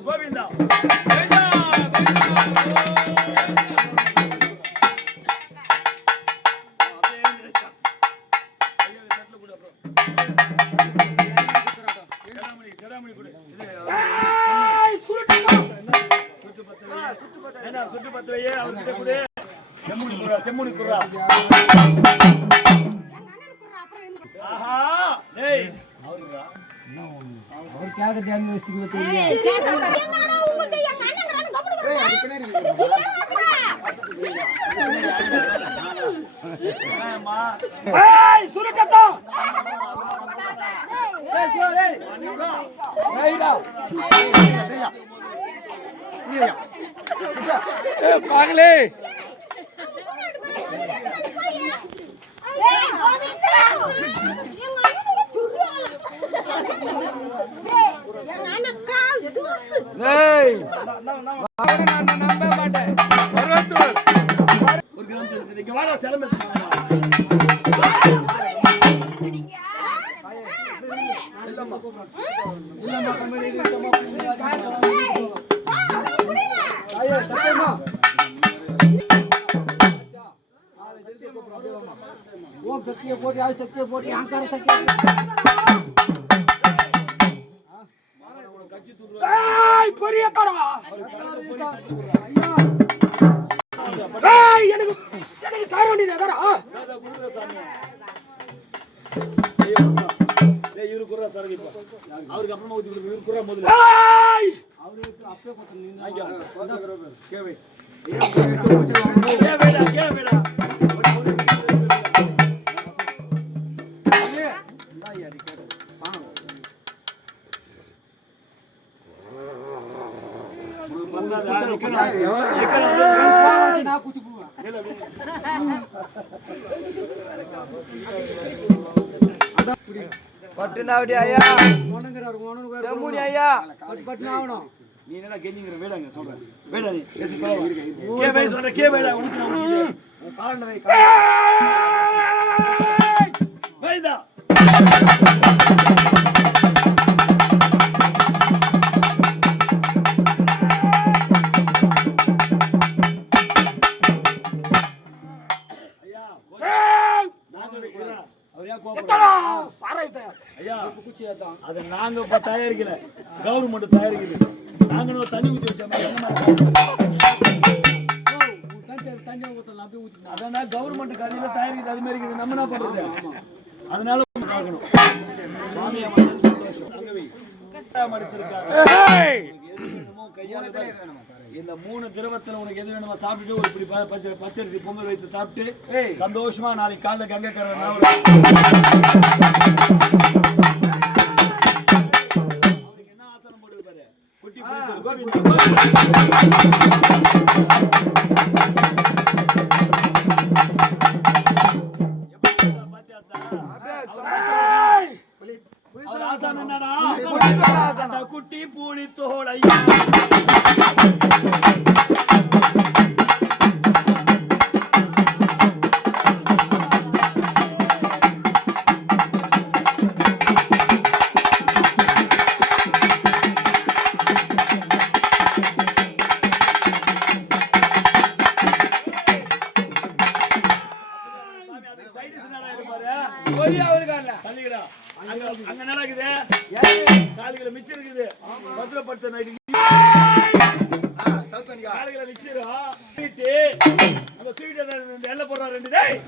கோவிந்தா சுட்டு பத்து வையே அவர்கிட்ட கூட செம்முனி குர்ரா ஆஹா டேய் அவருடா அவர் கேக்க தியானி வச்சிட்டு தெரியும் எங்கடா உங்களுக்கு எங்க அண்ணன் கம்முனு ஏமா ஏய் சுரக்கத்தா ஏய் சோ ஏய் ரைடா ஏய் ஏய் பாगले ஏய் கோவிந்தா எங்க அண்ணனோட சுடுறால ஏய் எங்க அண்ணன் கால் தூசு ஏய் நான் நம்ப மாட்டேன் வரது ஒரு கிராம் தெரியுது இங்க வாடா செலமே இல்லம்மா கம்பெனி இருக்கமா आया सत्यमा हां जल्दी को प्रॉब्लम वो सत्य बोटी आ सत्य बोटी यहां कर सके हां मारा गज्जी तू ஏய் பொரிய தடா ஏய் எனக்கு கார் வண்டி நேரா தாதா குருதா சாமி ஏய் இவரு குர்ரா சரகிப்பா அவருக்கு அப்புறமா ஊத்தி இவரு குர்ரா முதல்ல ஏய் அவருக்கு அப்பே போட்டு நின்னு ஆங்க கேவே கேவேடா இந்தா யாரி கேடு பாங்க बंदा ना कुछ पट्टनावडी आया செம்புடி ஐயா பட்னா ஆவணும் நீ என்னடா கெஞ்சிங்கற வேடாங்க சொல்றேன் வேடா நீ பேசி போவா கே பை சொல்ற கே வேடா உனக்கு நான் உனக்கு காலண்ட வை வைடா அது நாங்க தயாரிக்கல கவர்மெண்ட் தயாரிக்குது நாங்களும் தண்ணி ஊற்றி வச்சோம் அதனால கவர்மெண்ட் கடையில் தயாரிக்கிறது அது மாதிரி இருக்குது நம்ம என்ன பண்றது அதனால பார்க்கணும் இந்த 3 திரவத்துல உனக்கு எது வேணுமா சாப்பிட்டுட்டு ஒரு இப்படி பச்சரிசி பொங்கல் வைத்து சாப்பிட்டு சந்தோஷமா நாளைக்கு காலைல கங்கைக்கரை என்ன ஆசனம் போட்டு பாரு குட்டி அவர் ஆசான் என்னடா அந்த குட்டி பூலி தோல் ஐயா அங்க நடக்குது காலையில மிச்சம் இருக்குது பத்திரப்படுத்த நைட்டு காலையில மிச்சிரும் வீட்டு அந்த ஸ்வீட் எல்லாம் போடுறா 2 டேய்